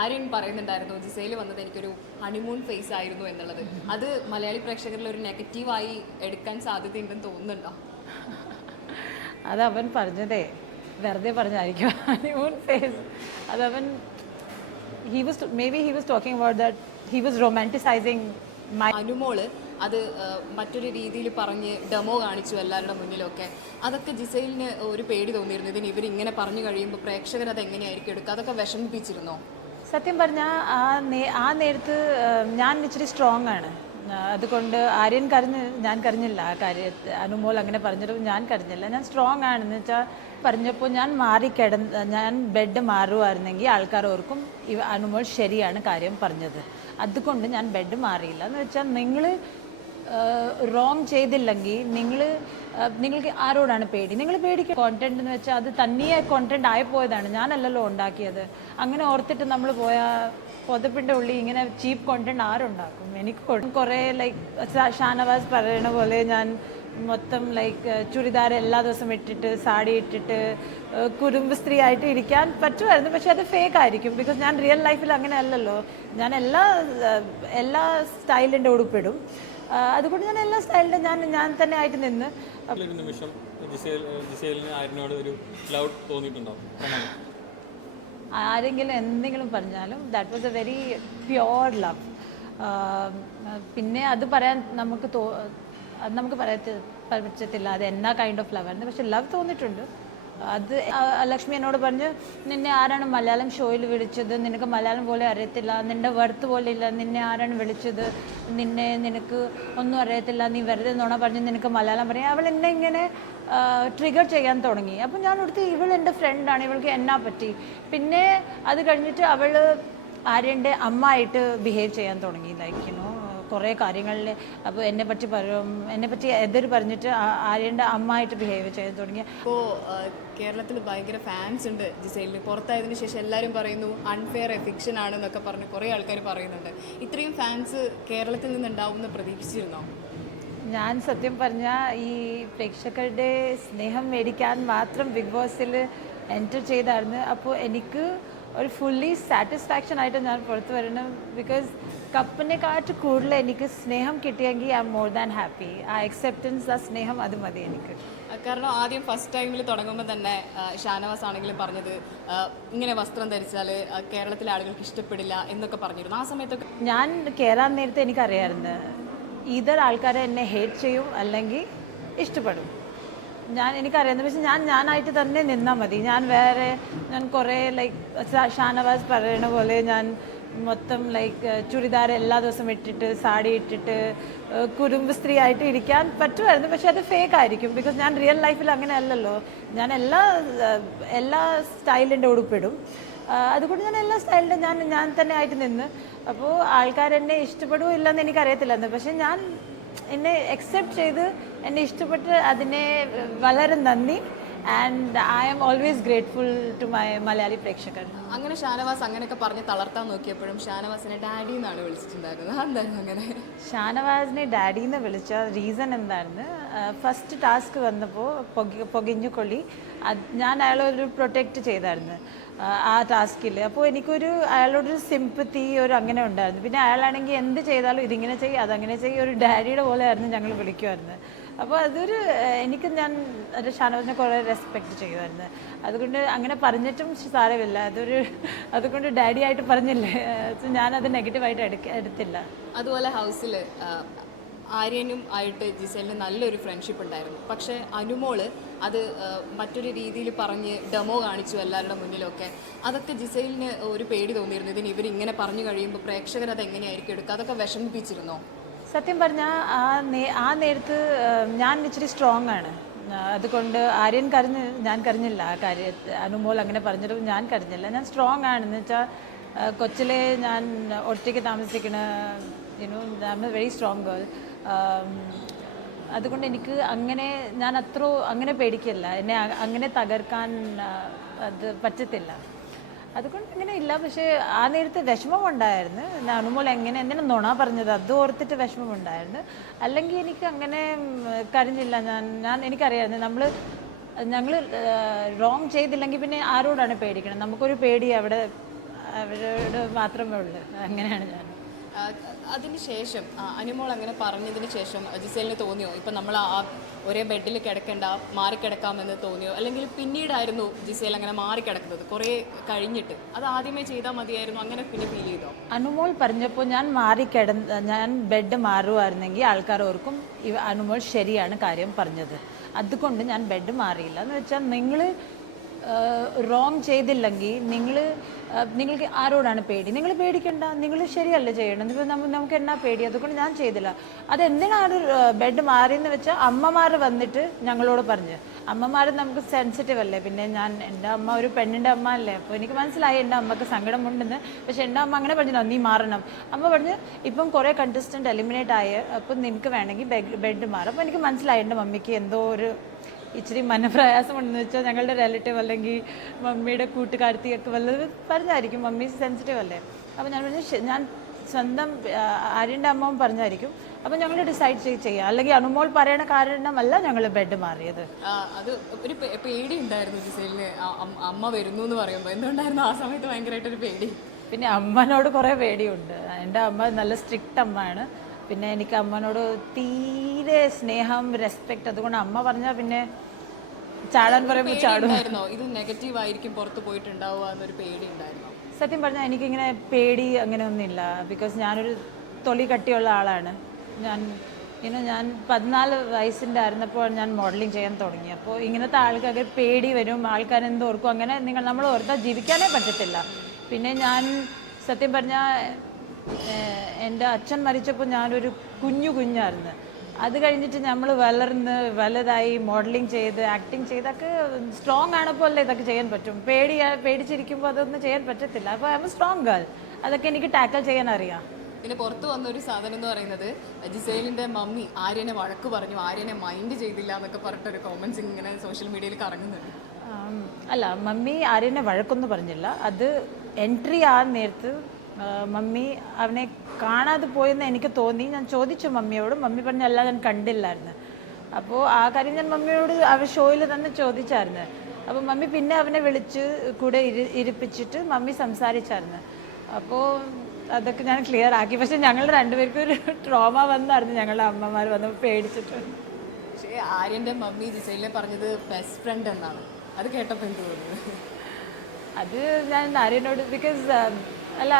ആര്യൻ പറയുന്നുണ്ടായിരുന്നു ജിസയിൽ വന്നത് എനിക്കൊരു ഹണിമൂൺ ഫേസ് ആയിരുന്നു എന്നുള്ളത്. അത് മലയാളി പ്രേക്ഷകരിൽ ഒരു നെഗറ്റീവായി എടുക്കാൻ സാധ്യതയുണ്ടെന്ന് തോന്നുന്നുണ്ടോ? അത് അവൻ പറഞ്ഞതേ വെറുതെ പറഞ്ഞായിരിക്കും. ഹണിമൂൺ ഫേസ് അതവൻ he was talking about that he was romanticizing my Anumol അത് മറ്റൊരു രീതിയിൽ പറഞ്ഞ് ഡെമോ കാണിച്ചു എല്ലാവരുടെ മുന്നിലൊക്കെ. അതൊക്കെ ജിസൈലിന് ഒരു പേടി തോന്നിയിരുന്നു, ഇതിന് ഇവരിങ്ങനെ പറഞ്ഞു കഴിയുമ്പോൾ പ്രേക്ഷകർ അത് എങ്ങനെയായിരിക്കും എടുക്കുക, അതൊക്കെ വിഷമിപ്പിച്ചിരുന്നോ? സത്യം പറഞ്ഞാൽ ആ നേരത്ത് ഞാൻ ഇച്ചിരി സ്ട്രോങ് ആണ്. അതുകൊണ്ട് ആര്യൻ ഞാൻ കരഞ്ഞില്ല. ആ കാര്യത്തിൽ അനുമോൾ അങ്ങനെ പറഞ്ഞിട്ട് ഞാൻ കരഞ്ഞില്ല. ഞാൻ സ്ട്രോങ് ആണെന്ന് വെച്ചാൽ പറഞ്ഞപ്പോൾ ഞാൻ ബെഡ് മാറുമായിരുന്നെങ്കിൽ ആൾക്കാർ ഓർക്കും അനുമോൾ ശരിയാണ് കാര്യം പറഞ്ഞത്. അതുകൊണ്ട് ഞാൻ ബെഡ് മാറിയില്ല എന്ന് വെച്ചാൽ നിങ്ങൾ റോങ് ചെയ്തില്ലെങ്കിൽ നിങ്ങൾക്ക് ആരോടാണ് പേടി? നിങ്ങൾ പേടിക്കുക. കോണ്ടന്റ് എന്ന് വെച്ചാൽ അത് തന്നെയായ കോണ്ടന്റ് ആയിപ്പോയതാണ്, ഞാനല്ലല്ലോ ഉണ്ടാക്കിയത്. അങ്ങനെ ഓർത്തിട്ട് നമ്മൾ പൊതപ്പിൻ്റെ ഉള്ളിൽ ഇങ്ങനെ ചീപ്പ് കോണ്ടന്റ് ആരുണ്ടാക്കും? എനിക്ക് കുറേ ഷാനവാസ് പറയുന്ന പോലെ ഞാൻ മൊത്തം ചുരിദാർ എല്ലാ ദിവസവും ഇട്ടിട്ട് സാരി ഇട്ടിട്ട് കുടുംബ സ്ത്രീ ആയിട്ട് ഇരിക്കാൻ പറ്റുമായിരുന്നു. പക്ഷെ അത് ഫേക്ക് ആയിരിക്കും. ബിക്കോസ് ഞാൻ റിയൽ ലൈഫിൽ അങ്ങനെ അല്ലല്ലോ. ഞാൻ എല്ലാ സ്റ്റൈലിൻ്റെ ഉടുപ്പിടും. അതുകൊണ്ട് ഞാൻ എല്ലാ സ്റ്റൈലിൻ്റെ ഞാൻ തന്നെ ആയിട്ട് നിന്ന്. ആരെങ്കിലും എന്തെങ്കിലും പറഞ്ഞാലും that was A very pure love. പിന്നെ അത് പറയാൻ നമുക്ക് പറ്റത്തില്ല അത് എന്നാ കൈൻഡ് ഓഫ് ലവ് ആയിരുന്നു. പക്ഷെ ലവ് തോന്നിയിട്ടുണ്ട്. അത് ലക്ഷ്മി എന്നോട് പറഞ്ഞ്, നിന്നെ ആരാണ് മലയാളം ഷോയിൽ വിളിച്ചത്? നിനക്ക് മലയാളം പോലെ അറിയത്തില്ല, നിൻ്റെ വർത്ത് പോലെ ഇല്ല, നിന്നെ ആരാണ് വിളിച്ചത്? നിനക്ക് ഒന്നും അറിയത്തില്ല, നീ വെറുതെ നോണ പറഞ്ഞ് നിനക്ക് മലയാളം പറയാം. അവൾ എന്നെ ഇങ്ങനെ ട്രിഗർ ചെയ്യാൻ തുടങ്ങി. അപ്പം ഞാൻ ഓർത്ത് ഇവൾ എൻ്റെ ഫ്രണ്ടാണ്, ഇവൾക്ക് എന്നാ പറ്റി? പിന്നെ അത് കഴിഞ്ഞിട്ട് അവൾ ആര്യൻ്റെ അമ്മ ആയിട്ട് ബിഹേവ് ചെയ്യാൻ തുടങ്ങി. കുറേ കാര്യങ്ങളിൽ അപ്പോൾ എന്നെപ്പറ്റി എതിര് പറഞ്ഞിട്ട് ആര്യൻ്റെ അമ്മ ആയിട്ട് ബിഹേവ് ചെയ്യാൻ തുടങ്ങി. ഇപ്പോൾ കേരളത്തിൽ ഭയങ്കര ഫാൻസ് ഉണ്ട് ജിസൈലിന്. പുറത്തായതിനു ശേഷം എല്ലാവരും പറയുന്നു അൺഫെയർ എഫിക്ഷൻ ആണെന്നൊക്കെ പറഞ്ഞ് കുറേ ആൾക്കാർ പറയുന്നുണ്ട്. ഇത്രയും ഫാൻസ് കേരളത്തിൽ നിന്നുണ്ടാവുമെന്ന് പ്രതീക്ഷിച്ചിരുന്നോ? ഞാൻ സത്യം പറഞ്ഞാൽ ഈ പ്രേക്ഷകരുടെ സ്നേഹം മേടിക്കാൻ മാത്രം ബിഗ് ബോസിൽ എൻറ്റർ ചെയ്തായിരുന്നു. അപ്പോൾ എനിക്ക് ഒരു ഫുള്ളി സാറ്റിസ്ഫാക്ഷൻ ആയിട്ട് ഞാൻ പുറത്ത് വരണം. ബിക്കോസ് കപ്പിനെക്കാട്ട് കൂടുതൽ എനിക്ക് സ്നേഹം കിട്ടിയെങ്കിൽ I am more than happy. ആ അക്സെപ്റ്റൻസ്, ആ സ്നേഹം അത് മതി എനിക്ക്. കാരണം ആദ്യം ഫസ്റ്റ് ടൈമിൽ തുടങ്ങുമ്പോൾ തന്നെ ഷാനവാസ് ആണെങ്കിലും പറഞ്ഞത് ഇങ്ങനെ വസ്ത്രം ധരിച്ചാൽ കേരളത്തിലെ ആളുകൾക്ക് ഇഷ്ടപ്പെടില്ല എന്നൊക്കെ പറഞ്ഞിരുന്നു. ആ സമയത്തൊക്കെ ഞാൻ കയറാൻ നേരത്തെ എനിക്കറിയാമായിരുന്നു ഇതർ ആൾക്കാരെ എന്നെ ഹേറ്റ് ചെയ്യും അല്ലെങ്കിൽ ഇഷ്ടപ്പെടും. എനിക്കറിയാം. പക്ഷെ ഞാനായിട്ട് തന്നെ നിന്നാൽ മതി. ഞാൻ കുറേ ഷാനവാസ് പറയുന്ന പോലെ ഞാൻ മൊത്തം ചുരിദാർ എല്ലാ ദിവസവും ഇട്ടിട്ട് സാരി ഇട്ടിട്ട് കുടുംബ സ്ത്രീ ആയിട്ട് ഇരിക്കാൻ പറ്റുമായിരുന്നു. പക്ഷെ അത് ഫേക്ക് ആയിരിക്കും. ബിക്കോസ് ഞാൻ റിയൽ ലൈഫിൽ അങ്ങനെ അല്ലല്ലോ. ഞാൻ എല്ലാ സ്റ്റൈലിൻ്റെ ഉടുപ്പിടും. അതുകൊണ്ട് ഞാൻ എല്ലാ സ്റ്റൈലിൻ്റെ ഞാൻ തന്നെ ആയിട്ട് നിന്ന്. അപ്പോൾ ആൾക്കാരെന്നെ ഇഷ്ടപ്പെടുമോ ഇല്ലെന്ന് എനിക്കറിയത്തില്ലെന്ന്. പക്ഷെ ഞാൻ എന്നെ അക്സെപ്റ്റ് ചെയ്ത് എന്നെ ഇഷ്ടപ്പെട്ട് അതിനെ വളരെ നന്ദി. And I am always grateful to my Malayali പ്രേക്ഷകർ. അങ്ങനെ ഷാനവാസ് അങ്ങനെയൊക്കെ പറഞ്ഞ് തളർത്താൻ നോക്കിയപ്പോഴും ഷാനവാസിനെ ഡാഡി എന്നാണ് വിളിച്ചിട്ടുണ്ടായിരുന്നത്. എന്തായിരുന്നു അങ്ങനെ? ഷാനവാസിനെ ഡാഡി എന്ന് വിളിച്ച റീസൺ എന്തായിരുന്നു? ഫസ്റ്റ് ടാസ്ക് വന്നപ്പോൾ പൊകിഞ്ഞു കൊള്ളി ഞാൻ അയാളൊരു പ്രൊട്ടക്റ്റ് ചെയ്തായിരുന്നു ആ ടാസ്കിൽ. അപ്പോൾ അയാളോടൊരു സിമ്പത്തി അങ്ങനെ ഉണ്ടായിരുന്നു. പിന്നെ അയാളാണെങ്കിൽ എന്ത് ചെയ്താലും ഇതിങ്ങനെ ചെയ്യും അതങ്ങനെ ചെയ്യും, ഒരു ഡാഡിയുടെ പോലെ ആയിരുന്നു ഞങ്ങൾ വിളിക്കുമായിരുന്നു. അപ്പോൾ ഞാൻ ഷാനവാസിനെ കുറേ റെസ്പെക്റ്റ് ചെയ്യുമായിരുന്നു. അതുകൊണ്ട് അങ്ങനെ പറഞ്ഞിട്ടും സാരമില്ല. അതുകൊണ്ട് ഡാഡി ആയിട്ട് പറഞ്ഞില്ലേ, ഞാനത് നെഗറ്റീവായിട്ട് എടുത്തില്ല. അതുപോലെ ഹൗസിൽ ആര്യനും ആയിട്ട് ജിസൈലിന് നല്ലൊരു ഫ്രണ്ട്ഷിപ്പ് ഉണ്ടായിരുന്നു. പക്ഷേ അനുമോള് അത് മറ്റൊരു രീതിയിൽ പറഞ്ഞ് ഡെമോ കാണിച്ചു എല്ലാവരുടെ മുന്നിലൊക്കെ. അതൊക്കെ ജിസൈലിന് ഒരു പേടി തോന്നിയിരുന്നു, ഇതിന് ഇവരിങ്ങനെ പറഞ്ഞു കഴിയുമ്പോൾ പ്രേക്ഷകർ അത് എങ്ങനെയായിരിക്കും എടുക്കുക, അതൊക്കെ വിഷമിപ്പിച്ചിരുന്നോ? സത്യം പറഞ്ഞാൽ ആ നേരത്ത് ഞാൻ ഇച്ചിരി സ്ട്രോങ് ആണ്. അതുകൊണ്ട് ആര്യൻ ഞാൻ കരഞ്ഞില്ല. ആ കാര്യത്തിൽ അനുമോൾ അങ്ങനെ പറഞ്ഞിട്ട് ഞാൻ കരഞ്ഞില്ല. ഞാൻ സ്ട്രോങ് ആണെന്ന് വെച്ചാൽ കൊച്ചിലെ ഞാൻ ഒറ്റയ്ക്ക് താമസിക്കുന്ന I M A very strong girl. അതുകൊണ്ട് എനിക്ക് ഞാൻ അങ്ങനെ പേടിക്കില്ല. എന്നെ അങ്ങനെ തകർക്കാൻ അത് പറ്റത്തില്ല. അതുകൊണ്ട് അങ്ങനെ ഇല്ല. പക്ഷേ ആ നേരത്തെ വിഷമമുണ്ടായിരുന്നു. അനുമോൾ എന്തിനാ നുണ പറഞ്ഞത് അത് ഓർത്തിട്ട് വിഷമമുണ്ടായിരുന്നു. അല്ലെങ്കിൽ എനിക്ക് അങ്ങനെ കരഞ്ഞില്ല. എനിക്കറിയാമായിരുന്നു ഞങ്ങൾ റോങ് ചെയ്തില്ലെങ്കിൽ പിന്നെ ആരോടാണ് പേടിക്കണം? നമുക്കൊരു പേടി അവിടെ അവരോട് മാത്രമേ ഉള്ളൂ. അങ്ങനെയാണ് ഞാൻ. അതിനുശേഷം അനുമോൾ അങ്ങനെ പറഞ്ഞതിന് ശേഷം ജിസേലിന് തോന്നിയോ ഇപ്പം നമ്മൾ ആ ഒരേ ബെഡിൽ കിടക്കേണ്ട മാറിക്കിടക്കാമെന്ന് തോന്നിയോ, അല്ലെങ്കിൽ പിന്നീടായിരുന്നു ജിസേൽ അങ്ങനെ മാറിക്കിടക്കുന്നത് കുറേ കഴിഞ്ഞിട്ട്? അത് ആദ്യമേ ചെയ്താൽ മതിയായിരുന്നു, അങ്ങനെ പിന്നെ ഫീൽ ചെയ്തോ? അനുമോൾ പറഞ്ഞപ്പോൾ ഞാൻ ബെഡ് മാറുമായിരുന്നെങ്കിൽ ആൾക്കാർ ഓർക്കും അനുമോൾ ശരിയാണ് കാര്യം പറഞ്ഞത്, അതുകൊണ്ട് ഞാൻ ബെഡ് മാറിയില്ല. എന്ന് വെച്ചാൽ നിങ്ങൾ റോങ് ചെയ്തില്ലെങ്കിൽ നിങ്ങൾക്ക് ആരോടാണ് പേടി? നിങ്ങൾ പേടിക്കണ്ട, നിങ്ങൾ ശരിയല്ല ചെയ്യണം. ഇപ്പോൾ നമുക്ക് എന്നാ പേടി? അതുകൊണ്ട് ഞാൻ ചെയ്തില്ല. അതെന്തിനാണ് ബെഡ് മാറിയെന്ന് വെച്ചാൽ അമ്മമാർ വന്നിട്ട് ഞങ്ങളോട് പറഞ്ഞ്, അമ്മമാർ നമുക്ക് സെൻസിറ്റീവ് അല്ലേ. പിന്നെ എൻ്റെ അമ്മ ഒരു പെണ്ണിൻ്റെ അമ്മ അല്ലേ, അപ്പോൾ എനിക്ക് മനസ്സിലായി എൻ്റെ അമ്മക്ക് സങ്കടമുണ്ടെന്ന്. പക്ഷെ എൻ്റെ അമ്മ അങ്ങനെ പറഞ്ഞില്ല, നീ മാറണം. അമ്മ പറഞ്ഞ് ഇപ്പം കുറേ കണ്ടസ്റ്റൻറ്റ് എലിമിനേറ്റ് ആയ, അപ്പം നിനക്ക് വേണമെങ്കിൽ ബെഡ് മാറും. അപ്പോൾ എനിക്ക് മനസ്സിലായി എൻ്റെ മമ്മിക്ക് എന്തോ ഒരു ഇച്ചിരി മനപ്രയാസമുണ്ടെന്ന് വെച്ചാൽ ഞങ്ങളുടെ റിലേറ്റീവ് അല്ലെങ്കിൽ മമ്മിയുടെ കൂട്ടുകാരത്തിയൊക്കെ വല്ലത് പറഞ്ഞായിരിക്കും, മമ്മി സെൻസിറ്റീവ് അല്ലേ. അപ്പോൾ ഞാൻ പറഞ്ഞു ഞാൻ സ്വന്തം ആര്യൻ്റെ അമ്മവും പറഞ്ഞായിരിക്കും. അപ്പോൾ ഞങ്ങൾ ഡിസൈഡ് ചെയ്യാം, അല്ലെങ്കിൽ അനുമോൾ പറയണ കാരണമല്ല ഞങ്ങൾ ബെഡ് മാറിയത്. അത് ഒരു പേടി ഉണ്ടായിരുന്നു ജിസേലിന്, അമ്മ വരുന്നു എന്ന് പറയുമ്പോൾ. എന്തുകൊണ്ടായിരുന്നു ആ സമയത്ത് ഭയങ്കരമായിട്ടൊരു പേടി? പിന്നെ അമ്മനോട് കുറേ പേടിയുണ്ട്. എൻ്റെ അമ്മ നല്ല സ്ട്രിക്റ്റ് അമ്മയാണ്. പിന്നെ എനിക്ക് അമ്മനോട് തീരെ സ്നേഹം, റെസ്പെക്റ്റ്. അതുകൊണ്ട് അമ്മ പറഞ്ഞാൽ പിന്നെ ചാടാൻ പറയുമ്പോൾ ചാടും. ഇത് നെഗറ്റീവ് ആയിരിക്കും പുറത്ത് പോയിട്ടുണ്ടാവുക എന്നൊരു പേടി ഉണ്ടായിരുന്നു? സത്യം പറഞ്ഞാൽ എനിക്കിങ്ങനെ പേടി അങ്ങനെ ഒന്നുമില്ല. ബിക്കോസ് ഞാനൊരു തൊലി കട്ടിയുള്ള ആളാണ്. ഞാൻ 14 വയസ്സിൻ്റെ ആയിരുന്നപ്പോൾ ഞാൻ മോഡലിംഗ് ചെയ്യാൻ തുടങ്ങി. അപ്പോൾ ഇങ്ങനത്തെ ആൾക്കാർക്ക് പേടി വരും, ആൾക്കാരെന്തോർക്കും, അങ്ങനെ നമ്മൾ ഓർത്താൽ ജീവിക്കാനേ പറ്റത്തില്ല. പിന്നെ ഞാൻ സത്യം പറഞ്ഞാൽ എൻ്റെ അച്ഛൻ മരിച്ചപ്പോൾ ഞാനൊരു കുഞ്ഞായിരുന്നു. അത് കഴിഞ്ഞിട്ട് നമ്മൾ വലുതായി മോഡലിംഗ് ചെയ്ത് ആക്ടിങ് ചെയ്തൊക്കെ സ്ട്രോങ് ആണപ്പോൾ അല്ലേ ഇതൊക്കെ ചെയ്യാൻ പറ്റും. പേടിച്ചിരിക്കുമ്പോൾ അതൊന്നും ചെയ്യാൻ പറ്റത്തില്ല. അപ്പോൾ I M A strong girl. അതൊക്കെ എനിക്ക് ടാക്കിൾ ചെയ്യാൻ അറിയാം. പിന്നെ പുറത്ത് വന്നൊരു സാധനം എന്ന് പറയുന്നത് ജിസേലിൻ്റെ മമ്മി ആര്യനെ വഴക്ക് പറഞ്ഞു, ആര്യനെ മൈൻഡ് ചെയ്തില്ല എന്നൊക്കെ പറഞ്ഞിട്ടൊരു കോമൻസ് ഇങ്ങനെ സോഷ്യൽ മീഡിയയിൽ കറങ്ങുന്നുണ്ട്. അല്ല, മമ്മി ആര്യനെ വഴക്കൊന്നും പറഞ്ഞില്ല. അത് എൻട്രി ആ നേരത്ത് മമ്മി അവനെ കാണാതെ പോയെന്ന് എനിക്ക് തോന്നി. ഞാൻ ചോദിച്ചു മമ്മിയോട്, മമ്മി പറഞ്ഞല്ല ഞാൻ കണ്ടില്ലായിരുന്നു. അപ്പോൾ ആ കാര്യം ഞാൻ മമ്മിയോട് അവർ ഷോയിൽ തന്നെ ചോദിച്ചായിരുന്നു. അപ്പോൾ മമ്മി പിന്നെ അവനെ വിളിച്ച് കൂടെ ഇരിപ്പിച്ചിട്ട് മമ്മി സംസാരിച്ചായിരുന്നു. അപ്പോൾ അതൊക്കെ ഞാൻ ക്ലിയർ ആക്കി. പക്ഷെ ഞങ്ങൾ രണ്ടുപേർക്കും ഒരു ട്രോമ വന്നായിരുന്നു, ഞങ്ങളുടെ അമ്മമാർ വന്നപ്പോൾ പേടിച്ചിട്ട്. പക്ഷേ ആര്യൻ്റെ മമ്മി ജിസേലിനെ പറഞ്ഞത് ബെസ്റ്റ് ഫ്രണ്ട് എന്നാണ്. അത് കേട്ടപ്പോൾ എന്ത് തോന്നുന്നു? അത് ഞാൻ ആര്യനോട്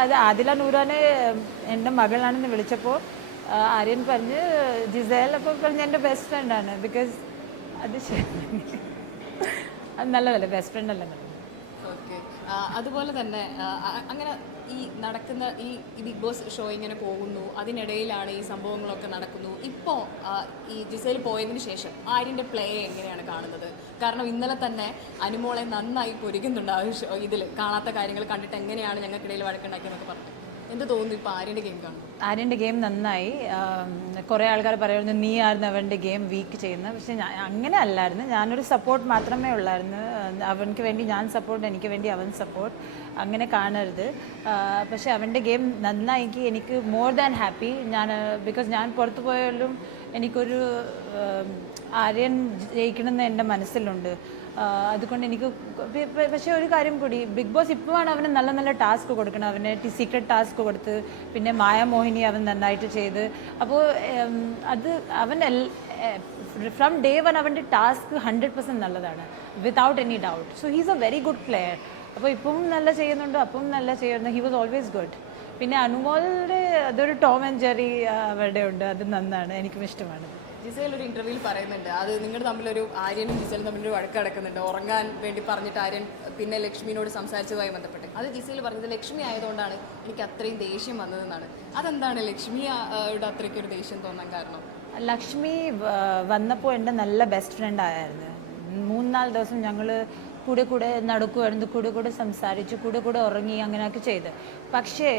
അത് ആദില നൂറാനെ എൻ്റെ മകളാണെന്ന് വിളിച്ചപ്പോൾ ആര്യൻ പറഞ്ഞ് ജിസേൽ അപ്പോൾ പറഞ്ഞ് എൻ്റെ ബെസ്റ്റ് ഫ്രണ്ടാണ്. ബിക്കോസ് അത് അത് നല്ലതല്ലേ, ബെസ്റ്റ് ഫ്രണ്ട് അല്ലേ. ഓക്കെ. അതുപോലെ തന്നെ അങ്ങനെ ഈ നടക്കുന്ന ഈ ബിഗ് ബോസ് ഷോ ഇങ്ങനെ പോകുന്നു, അതിനിടയിലാണ് ഈ സംഭവങ്ങളൊക്കെ നടക്കുന്നു. ഇപ്പോൾ ഈ ജിസേൽ പോയതിന് ശേഷം ആര്യൻ്റെ പ്ലേ എങ്ങനെയാണ് കാണുന്നത്? കാരണം ഇന്നലെ തന്നെ അനുമോളെ നന്നായി പൊരുകുന്നുണ്ട് ആ ഷോ. ഇതിൽ കാണാത്ത കാര്യങ്ങൾ കണ്ടിട്ട് എങ്ങനെയാണ് ഞങ്ങൾക്കിടയിൽ വഴക്കുണ്ടാക്കിയെന്നൊക്കെ പറഞ്ഞു. എന്ത് തോന്നുന്നു ഇപ്പോൾ ആര്യൻ്റെ ഗെയിം കാണുന്നു? ആര്യൻ്റെ ഗെയിം നന്നായി. കുറേ ആൾക്കാർ പറയുന്നു നീ ആയിരുന്നു അവൻ്റെ ഗെയിം വീക്ക് ചെയ്യുന്നത്. പക്ഷെ അങ്ങനെ അല്ലായിരുന്നു. ഞാനൊരു സപ്പോർട്ട് മാത്രമേ ഉള്ളായിരുന്നു. അവനക്ക് വേണ്ടി ഞാൻ സപ്പോർട്ട്, എനിക്ക് വേണ്ടി അവൻ സപ്പോർട്ട്, അങ്ങനെ കാണരുത്. പക്ഷെ അവൻ്റെ ഗെയിം നന്നായി. എനിക്ക് മോർ ദാൻ ഹാപ്പി. ബിക്കോസ് ഞാൻ പുറത്തു പോയാലും എനിക്കൊരു ആര്യൻ ജയിക്കണമെന്ന് എൻ്റെ മനസ്സിലുണ്ട്. അതുകൊണ്ട് എനിക്ക് പക്ഷേ ഒരു കാര്യം കൂടി, ബിഗ് ബോസ് ഇപ്പോഴാണ് അവന് നല്ല നല്ല ടാസ്ക് കൊടുക്കണം. അവന് സീക്രട്ട് ടാസ്ക് കൊടുത്ത്, പിന്നെ മായാമോഹിനി അവൻ നന്നായിട്ട് ചെയ്ത്. അപ്പോൾ അത് അവൻ ഫ്രം ഡേ വൺ അവൻ്റെ ടാസ്ക് 100% നല്ലതാണ്, without any doubt. So he's A very good player. അപ്പോൾ ഇപ്പം നല്ല ചെയ്യുന്നുണ്ട്, അപ്പം നല്ല ചെയ്യുന്നു. He was always good. പിന്നെ അനുമോളുടെ അതൊരു ടോം ആൻഡ് ജെറി അവരുടെ ഉണ്ട്, അത് നന്നാണ്, എനിക്കും ഇഷ്ടമാണ്. ജിസേൽ ഒരു ഇന്റർവ്യൂവിൽ പറയുന്നുണ്ട്, അത് നിങ്ങൾ തമ്മിലൊരു ആര്യനും ജിസേലും തമ്മിലൊരു വഴക്ക് നടക്കുന്നുണ്ട്, ഉറങ്ങാൻ വേണ്ടി പറഞ്ഞിട്ട് ആര്യൻ പിന്നെ ലക്ഷ്മിയോട് സംസാരിച്ചതുമായി ബന്ധപ്പെട്ട്. അത് ജിസേൽ പറഞ്ഞത് ലക്ഷ്മി ആയതുകൊണ്ടാണ് എനിക്ക് അത്രയും ദേഷ്യം വന്നതെന്നാണ്. അതെന്താണ് ലക്ഷ്മിയുടെ അത്രയ്ക്കൊരു ദേഷ്യം തോന്നാൻ കാരണം? ലക്ഷ്മി വന്നപ്പോൾ എൻ്റെ നല്ല ബെസ്റ്റ് ഫ്രണ്ട് ആയിരുന്നു. 3-4 ദിവസം ഞങ്ങൾ കൂടെ നടക്കുമായിരുന്നു, കൂടെ സംസാരിച്ചു, കൂടെ ഉറങ്ങി, അങ്ങനെയൊക്കെ ചെയ്ത്. പക്ഷേ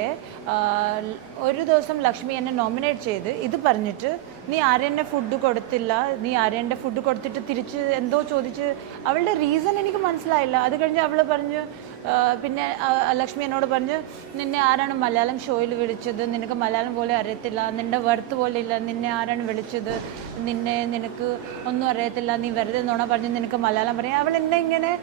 ഒരു ദിവസം ലക്ഷ്മി എന്നെ നോമിനേറ്റ് ചെയ്ത് ഇത് പറഞ്ഞിട്ട് നീ ആര്യൻ്റെ ഫുഡ് കൊടുത്തില്ല, നീ ആര്യൻ്റെ ഫുഡ് കൊടുത്തിട്ട് തിരിച്ച് എന്തോ ചോദിച്ച്. അവളുടെ റീസൺ എനിക്ക് മനസ്സിലായില്ല. അത് കഴിഞ്ഞ് അവൾ പറഞ്ഞു, പിന്നെ ലക്ഷ്മി എന്നോട് പറഞ്ഞു, നിന്നെ ആരാണ് മലയാളം ഷോയിൽ വിളിച്ചത്, നിനക്ക് മലയാളം പോലെ അറിയത്തില്ല, നിൻ്റെ വർത്ത് പോലെ ഇല്ല, നിന്നെ ആരാണ് വിളിച്ചത്, നിനക്ക് ഒന്നും അറിയത്തില്ല, നീ വെറുതെ നുണ പറഞ്ഞ് നിനക്ക് മലയാളം പറയാം. അവൾ എന്നെ ഇങ്ങനെ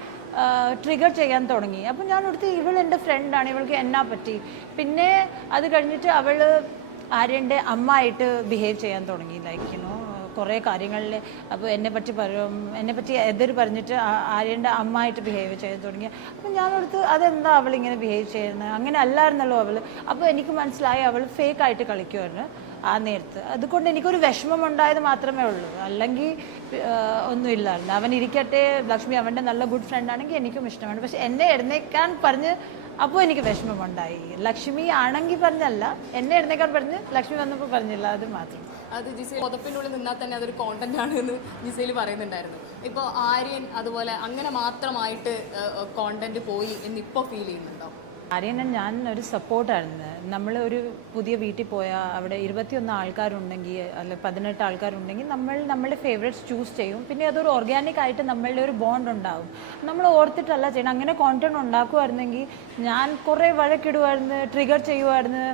ട്രിഗർ ചെയ്യാൻ തുടങ്ങി. അപ്പോൾ ഞാൻ ഓർത്ത് ഇവൾ എൻ്റെ ഫ്രണ്ടാണ്, ഇവൾക്ക് എന്നാ പറ്റി. പിന്നെ അത് കഴിഞ്ഞിട്ട് അവൾ ആര്യൻ്റെ അമ്മ ആയിട്ട് ബിഹേവ് ചെയ്യാൻ തുടങ്ങി. ലൈക്ക് യുനോ കുറേ കാര്യങ്ങളിൽ അപ്പോൾ എന്നെപ്പറ്റി എതിർ പറഞ്ഞിട്ട് ആര്യൻ്റെ അമ്മ ആയിട്ട് ബിഹേവ് ചെയ്യാൻ തുടങ്ങി. അപ്പോൾ ഞാൻ ഓർത്ത് അതെന്താ അവളിങ്ങനെ ബിഹേവ് ചെയ്യുന്നത്, അങ്ങനെ അല്ലായിരുന്നല്ലോ അവൾ. അപ്പോൾ എനിക്ക് മനസ്സിലായി അവൾ ഫേക്കായിട്ട് കളിക്കുമായിരുന്നു ആ നേരത്ത്. അതുകൊണ്ട് എനിക്കൊരു വിഷമം ഉണ്ടായത് മാത്രമേ ഉള്ളൂ, അല്ലെങ്കിൽ ഒന്നുമില്ലായിരുന്നു. അവൻ ഇരിക്കട്ടെ, ലക്ഷ്മി അവൻ്റെ നല്ല ഗുഡ് ഫ്രണ്ട് ആണെങ്കിൽ എനിക്കും ഇഷ്ടമാണ്. പക്ഷെ എന്നെ എഴുന്നേക്കാൻ പറഞ്ഞ് അപ്പോൾ എനിക്ക് വിഷമമുണ്ടായി. ലക്ഷ്മി ആണെങ്കിൽ പറഞ്ഞല്ല, എന്നെ എഴുന്നേക്കാൻ പറഞ്ഞ് ലക്ഷ്മി വന്നപ്പോൾ പറഞ്ഞില്ല, അത് മാത്രം. അത് ജിസയിൽ പുതപ്പിനുള്ളിൽ നിന്നാൽ തന്നെ അതൊരു കോണ്ടന്റ് ആണ് എന്ന് ജിസയിൽ പറയുന്നുണ്ടായിരുന്നു. ഇപ്പോൾ ആര്യൻ അതുപോലെ അങ്ങനെ മാത്രമായിട്ട് കോണ്ടന്റ് പോയി എന്ന് ഇപ്പോൾ ഫീൽ ചെയ്യുന്നുണ്ടോ? ആര്യനും ഞാൻ ഒരു സപ്പോർട്ടായിരുന്നു. നമ്മൾ ഒരു പുതിയ വീട്ടിൽ പോയാൽ അവിടെ 21 ആൾക്കാരുണ്ടെങ്കിൽ അല്ല 18 ആൾക്കാരുണ്ടെങ്കിൽ നമ്മൾ നമ്മളുടെ ഫേവറേറ്റ്സ് ചൂസ് ചെയ്യും. പിന്നെ അതൊരു ഓർഗാനിക് ആയിട്ട് നമ്മളുടെ ഒരു ബോണ്ട് ഉണ്ടാവും. നമ്മൾ ഓർത്തിട്ടല്ല ചെയ്യണം. അങ്ങനെ കോണ്ടന്റ് ഉണ്ടാക്കുമായിരുന്നെങ്കിൽ ഞാൻ കുറേ വഴക്കിടുമായിരുന്നു, ട്രിഗർ ചെയ്യുമായിരുന്നു.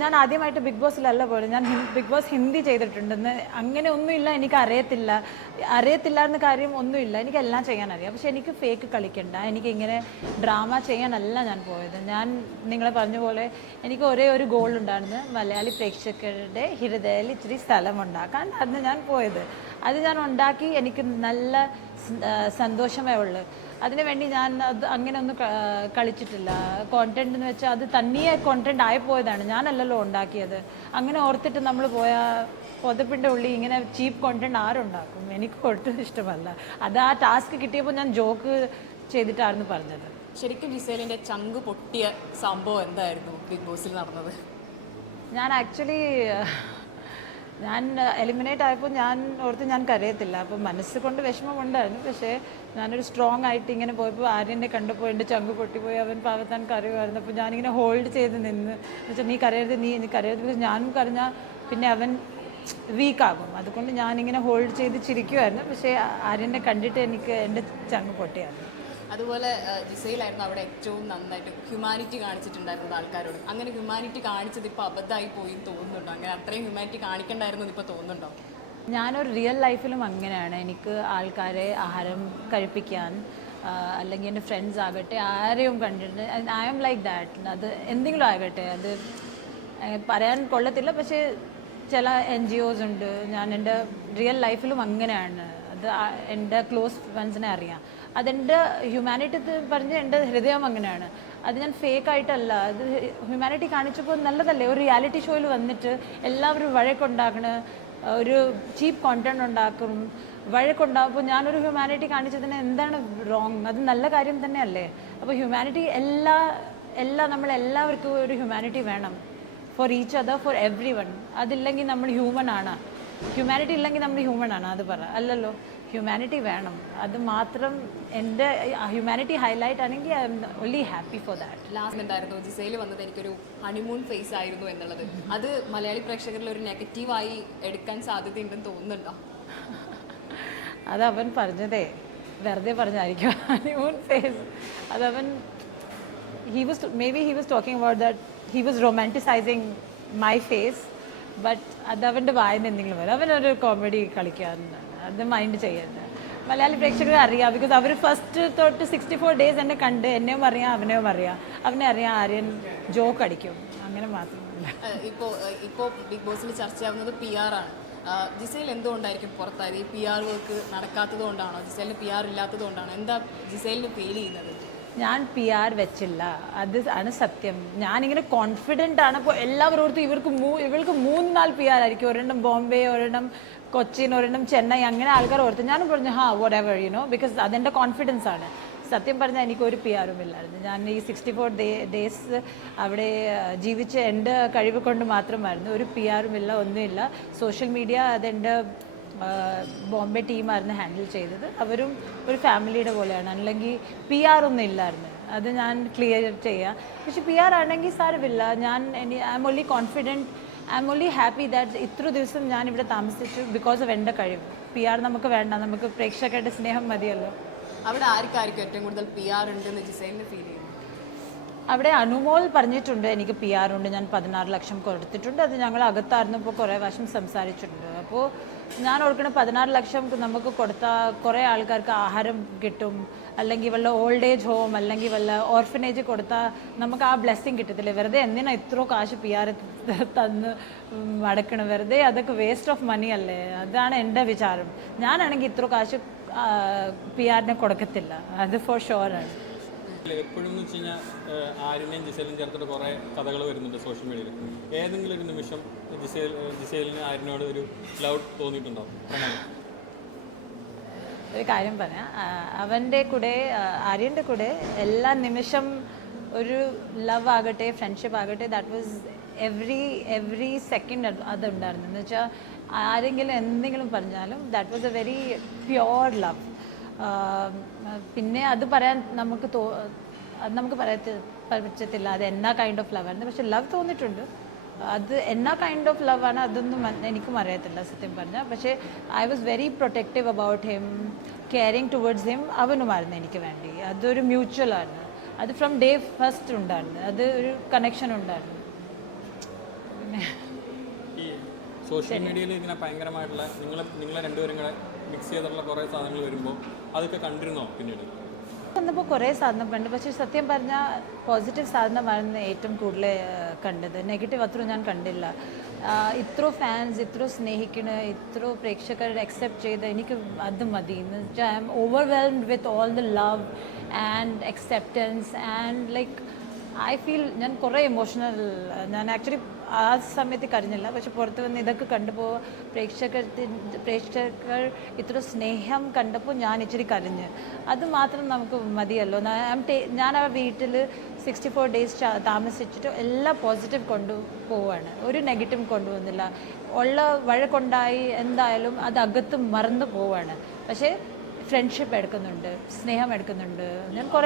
ഞാൻ ആദ്യമായിട്ട് ബിഗ് ബോസിലല്ല പോയത്, ഞാൻ ബിഗ് ബോസ് ഹിന്ദി ചെയ്തിട്ടുണ്ടെന്ന്. അങ്ങനെ ഒന്നുമില്ല, എനിക്ക് അറിയത്തില്ല എന്ന കാര്യം ഒന്നുമില്ല, എനിക്കെല്ലാം ചെയ്യാൻ അറിയാം. പക്ഷെ എനിക്ക് ഫേക്ക് കളിക്കണ്ട, എനിക്ക് ഇങ്ങനെ ഡ്രാമ ചെയ്യാനല്ല ഞാൻ പോയത്. ഞാൻ നിങ്ങളെ പറഞ്ഞ പോലെ എനിക്ക് ഒരേ ഒരു ഗോൾ ഉണ്ടായിരുന്നു, മലയാളി പ്രേക്ഷകരുടെ ഹൃദയത്തിൽ ഇച്ചിരി സ്ഥലം ഉണ്ടാക്കാൻ. അന്ന് ഞാൻ പോയത്, അത് ഞാൻ ഉണ്ടാക്കി. എനിക്ക് നല്ല സന്തോഷമേ ഉള്ളൂ. അതിനുവേണ്ടി ഞാൻ അത് അങ്ങനെ ഒന്നും കളിച്ചിട്ടില്ല. കോണ്ടന്റ് എന്ന് വെച്ചാൽ അത് തനിയെ കോണ്ടന്റ് ആയിപ്പോയതാണ്, ഞാനല്ലല്ലോ ഉണ്ടാക്കിയത്. അങ്ങനെ ഓർത്തിട്ട് നമ്മൾ പുതപ്പിൻ്റെ ഉള്ളിൽ ഇങ്ങനെ ചീപ്പ് കോണ്ടന്റ് ആരുണ്ടാക്കും? എനിക്ക് ഒട്ടും ഇഷ്ടമല്ല. അത് ആ ടാസ്ക് കിട്ടിയപ്പോൾ ഞാൻ ജോക്ക് ചെയ്തിട്ടായിരുന്നു പറഞ്ഞത്. ശരിക്കും ജിസേലിൻ്റെ ചങ്ക് പൊട്ടിയ സംഭവം എന്തായിരുന്നു ബിഗ് ബോസിൽ നടന്നത്? ഞാൻ എലിമിനേറ്റ് ആയപ്പോൾ ഞാൻ ഓർത്ത് ഞാൻ കരയത്തില്ല. അപ്പോൾ മനസ്സുകൊണ്ട് വിഷമമുണ്ടായിരുന്നു. പക്ഷേ ഞാനൊരു സ്ട്രോങ് ആയിട്ട് ഇങ്ങനെ പോയപ്പോൾ ആര്യനെ കണ്ടപ്പോൾ എൻ്റെ ചങ്ക് പൊട്ടിപ്പോയി. അവൻ പാവത്താൻ കരയുമായിരുന്നു. അപ്പോൾ ഞാനിങ്ങനെ ഹോൾഡ് ചെയ്ത് നിന്ന് എന്നുവെച്ചാൽ നീ കരയരുത്. ബിക്കോസ് ഞാനും കരഞ്ഞാൽ പിന്നെ അവൻ വീക്കാകും. അതുകൊണ്ട് ഞാനിങ്ങനെ ഹോൾഡ് ചെയ്ത് ചിരിക്കുമായിരുന്നു. പക്ഷേ ആര്യനെ കണ്ടിട്ട് എനിക്ക് എൻ്റെ ചങ്ക് പൊട്ടിയായിരുന്നു. അതുപോലെ ജിസയിലായിരുന്നു അവിടെ ഏറ്റവും നന്നായിട്ട് ഹ്യൂമാനിറ്റി കാണിച്ചിട്ടുണ്ടായിരുന്നത് ആൾക്കാരോട്. അങ്ങനെ ഹ്യൂമാനിറ്റി കാണിച്ചത് ഇപ്പോൾ അബദ്ധമായി പോയി തോന്നുന്നുണ്ടോ? അങ്ങനെ അത്രയും ഹ്യൂമാനിറ്റി കാണിക്കണ്ടായിരുന്നു ഇപ്പോൾ തോന്നുന്നുണ്ടോ? ഞാനൊരു റിയൽ ലൈഫിലും അങ്ങനെയാണ്. എനിക്ക് ആൾക്കാരെ ആഹാരം കഴിപ്പിക്കാൻ അല്ലെങ്കിൽ എൻ്റെ ഫ്രണ്ട്സ് ആകട്ടെ ആരെയും കണ്ടിട്ട് ഐ എം ലൈക്ക് ദാറ്റ്. അത് എന്തെങ്കിലും ആകട്ടെ, അത് പറയാൻ കൊള്ളത്തില്ല. പക്ഷേ ചില NGOs ഉണ്ട്. ഞാൻ എൻ്റെ റിയൽ ലൈഫിലും അങ്ങനെയാണ്. അത് എൻ്റെ ക്ലോസ് ഫ്രണ്ട്സിനെ അറിയാം. അതെൻ്റെ ഹ്യൂമാനിറ്റി പറഞ്ഞ് എൻ്റെ ഹൃദയം അങ്ങനെയാണ്. അത് ഞാൻ ഫേക്കായിട്ടല്ല, അത് ഹ്യൂമാനിറ്റി കാണിച്ചപ്പോൾ നല്ലതല്ലേ. ഒരു റിയാലിറ്റി ഷോയിൽ വന്നിട്ട് എല്ലാവരും വഴക്കുണ്ടാക്കണ ഒരു ചീപ്പ് കോണ്ടന്റ് ഉണ്ടാക്കും, വഴക്കുണ്ടാകുമ്പോൾ ഞാനൊരു ഹ്യൂമാനിറ്റി കാണിച്ചതിന് എന്താണ് റോങ്? അത് നല്ല കാര്യം തന്നെയല്ലേ. അപ്പോൾ ഹ്യൂമാനിറ്റി നമ്മളെല്ലാവർക്കും ഒരു ഹ്യൂമാനിറ്റി വേണം. For each other, for every one. അതില്ലെങ്കിൽ നമ്മൾ ഹ്യൂമൻ ആണ്. ഹ്യൂമാനിറ്റി ഇല്ലെങ്കിൽ നമ്മൾ ഹ്യൂമൻ ആണ്, അത് പറ അല്ലല്ലോ. ഹ്യൂമാനിറ്റി വേണം. അത് മാത്രം എൻ്റെ ഹ്യൂമാനിറ്റി ഹൈലൈറ്റ് ആണെങ്കിൽ I am only happy for that. Last ഉണ്ടായിരുന്നു ജിസയിൽ വന്നത് എനിക്കൊരു ഹണിമൂൺ ഫേസ് ആയിരുന്നു എന്നുള്ളത്. അത് മലയാളി പ്രേക്ഷകരിൽ ഒരു നെഗറ്റീവായി എടുക്കാൻ സാധ്യതയുണ്ടെന്ന് തോന്നുന്നുണ്ടോ? അത് അവൻ പറഞ്ഞതേ വെറുതെ പറഞ്ഞായിരിക്കും. ഹണിമൂൺ ഫേസ് അതവൻ maybe he was talking about that he was romanticizing my face, but അതവൻ്റെ വായന എന്തെങ്കിലും വരും. അവനൊരു കോമഡി കളിക്കാറുണ്ട്, അത് മൈൻഡ് ചെയ്യരുത്. മലയാളി പ്രേക്ഷകരെ അറിയാം, ബിക്കോസ് അവർ ഫസ്റ്റ് തൊട്ട് 64 days എന്നെ കണ്ട് എന്നെയും അറിയാം അവനെയും അറിയാം. അവനെ അറിയാം ആര്യൻ ജോക്ക് അടിക്കും, അങ്ങനെ മാത്രമല്ല. ഇപ്പോൾ ബിഗ് ബോസിൽ ചർച്ചയാവുന്നത് PR ആണ്. ജിസയിൽ എന്തുകൊണ്ടായിരിക്കും പുറത്തായത്? ഈ PR വർക്ക് നടക്കാത്തത് കൊണ്ടാണോ? ജിസേലിന് PR ഇല്ലാത്തത് കൊണ്ടാണോ? എന്താ ജിസേലിന് ഫീൽ ചെയ്യുന്നത്? ഞാൻ PR വെച്ചില്ല, അത് ആണ് സത്യം. ഞാനിങ്ങനെ കോൺഫിഡൻ്റ് ആണ്. അപ്പോൾ എല്ലാവരോടത്തും ഇവൾക്ക് 3-4 PR ആയിരിക്കും. ഒരെണ്ണം ബോംബെ, ഒരെണ്ണം കൊച്ചിൻ, ഒരെണ്ണം ചെന്നൈ, അങ്ങനെ ആൾക്കാർ ഓർത്ത്. ഞാനും പറഞ്ഞു whatever, ബിക്കോസ് അതെൻ്റെ കോൺഫിഡൻസ് ആണ്. സത്യം പറഞ്ഞാൽ എനിക്കൊരു PR-ഉം ഇല്ലായിരുന്നു. ഞാൻ ഈ 64 days അവിടെ ജീവിച്ച് എൻ്റെ കഴിവ് കൊണ്ട് മാത്രമായിരുന്നു. ഒരു PR-ഉം ഇല്ല, ഒന്നുമില്ല. സോഷ്യൽ മീഡിയ അതെൻ്റെ ബോംബെ ടീമായിരുന്നു ഹാൻഡിൽ ചെയ്തത്. അവരും ഒരു ഫാമിലിയുടെ പോലെയാണ്, അല്ലെങ്കിൽ PR ഒന്നും ഇല്ലായിരുന്നു. അത് ഞാൻ ക്ലിയർ ചെയ്യാം. പക്ഷെ PR ആണെങ്കിൽ സാരമില്ല. I am only confident, I am only happy that ഇത്ര ദിവസം ഞാൻ ഇവിടെ താമസിച്ചു ബിക്കോസ് ഓഫ് എൻ്റെ കഴിവ്. PR നമുക്ക് വേണ്ട, നമുക്ക് പ്രേക്ഷകരുടെ സ്നേഹം മതിയല്ലോ. അവിടെ ആർക്കായിരിക്കും ഏറ്റവും കൂടുതൽ PR ഉണ്ടെന്ന് ജിസേലിന് ഫീൽ ചെയ്യുന്നു? അവിടെ അനുമോൾ പറഞ്ഞിട്ടുണ്ട് എനിക്ക് പി ആർ ഉണ്ട്, ഞാൻ 16 ലക്ഷം കൊടുത്തിട്ടുണ്ട്, അത് ഞങ്ങൾ അകത്തായിരുന്നപ്പോൾ കുറേ വർഷം സംസാരിച്ചിട്ടുണ്ട്. അപ്പോൾ ഞാൻ ഓർക്കണം 16 ലക്ഷം നമുക്ക് കൊടുത്താൽ കുറേ ആൾക്കാർക്ക് ആഹാരം കിട്ടും, അല്ലെങ്കിൽ വല്ല ഓൾഡ് ഏജ് ഹോം അല്ലെങ്കിൽ വല്ല ഓർഫനേജ് കൊടുത്താൽ നമുക്ക് ആ ബ്ലെസ്സിങ് കിട്ടത്തില്ല. വെറുതെ എന്തിനാ ഇത്ര കാശ് പി ആർ തന്ന് അടക്കണം, വെറുതെ അതൊക്കെ വേസ്റ്റ് ഓഫ് മണി അല്ലേ. അതാണ് എൻ്റെ വിചാരം. ഞാനാണെങ്കിൽ ഇത്ര കാശ് പി ആറിനെ കൊടുക്കത്തില്ല, അത് ഫോർ ഷുവറാണ്. എപ്പോഴും എന്ന് വെച്ച് കഴിഞ്ഞാൽ ആര്യനെയും ജിസേലും ചേർത്തിട്ട് കുറേ കഥകൾ വരുന്നുണ്ട് സോഷ്യൽ മീഡിയയിൽ. ഏതെങ്കിലും ഒരു നിമിഷം ജിസേലിന് ആര്യനോട് ഒരു ലവ് തോന്നിയിട്ടുണ്ടോ? ഒരു കാര്യം പറയാം, അവൻ്റെ കൂടെ ആര്യൻ്റെ കൂടെ എല്ലാ നിമിഷം ഒരു ലവ് ആകട്ടെ ഫ്രണ്ട്ഷിപ്പ് ആകട്ടെ, ദാറ്റ് വാസ് എവറി സെക്കൻഡ് അതുണ്ടായിരുന്നു. എന്ന് വെച്ചാൽ ആരെങ്കിലും എന്തെങ്കിലും പറഞ്ഞാലും that was A very pure love. പിന്നെ അത് പറയാൻ നമുക്ക് പറ്റത്തില്ല അത് എന്നാ കൈൻഡ് ഓഫ് ലവ് ആയിരുന്നു. പക്ഷെ ലവ് തോന്നിയിട്ടുണ്ട്. അത് എന്നാ കൈൻഡ് ഓഫ് ലവ് ആണ് അതൊന്നും എനിക്കും അറിയത്തില്ല സത്യം പറഞ്ഞാൽ. പക്ഷേ I was very protective about him, caring towards him. അവനുമായിരുന്നു എനിക്ക് വേണ്ടി. അതൊരു മ്യൂച്വൽ ആയിരുന്നു. അത് ഫ്രം ഡേ ഫസ്റ്റ് ഉണ്ടായിരുന്നു. അത് ഒരു കണക്ഷൻ ഉണ്ടായിരുന്നു. പിന്നെ ഈ സോഷ്യൽ മീഡിയയിൽ ഇങ്ങനെ ഭയങ്കരമായിട്ടുള്ള നിങ്ങളെ രണ്ടുപേരും കൂടെ മിക്സ് ചെയ്തിട്ടുള്ള കുറേ സാധനങ്ങൾ വരുമ്പോൾ അതൊക്കെ കണ്ടിരുന്നോ പിന്നീട്? വന്നപ്പോൾ കുറേ സാധനം കണ്ടു. പക്ഷേ സത്യം പറഞ്ഞാൽ പോസിറ്റീവ് സാധനമായിരുന്നു ഏറ്റവും കൂടുതൽ കണ്ടത്. നെഗറ്റീവ് അത്ര ഞാൻ കണ്ടില്ല. ഇത്ര ഫാൻസ് ഇത്ര സ്നേഹിക്കണ ഇത്ര പ്രേക്ഷകർ അക്സെപ്റ്റ് ചെയ്ത് എനിക്ക് അത് മതി എന്ന് വെച്ചാൽ I M overwhelmed with all the love and acceptance and like I feel ഞാൻ കുറേ ഇമോഷണൽ. ഞാൻ ആക്ച്വലി ആ സമയത്ത് കരഞ്ഞില്ല, പക്ഷെ പുറത്ത് വന്ന് ഇതൊക്കെ കണ്ടപ്പോൾ പ്രേക്ഷകർ ഇത്ര സ്നേഹം കണ്ടപ്പോൾ ഞാൻ ഇച്ചിരി കരഞ്ഞ്. അത് മാത്രം നമുക്ക് മതിയല്ലോ. ഞാൻ ആ വീട്ടിൽ 64 ഡേയ്സ് താമസിച്ചിട്ട് എല്ലാം പോസിറ്റീവ് കൊണ്ടുപോവാണ്, ഒരു നെഗറ്റീവ് കൊണ്ടുപോകുന്നില്ല. ഉള്ള വഴക്കുണ്ടായി എന്തായാലും അത് അകത്ത് മറന്നു പോവാണ്. പക്ഷേ ഫ്രണ്ട്ഷിപ്പ് എടുക്കുന്നുണ്ട്, സ്നേഹം എടുക്കുന്നുണ്ട്. ഞാൻ കുറേ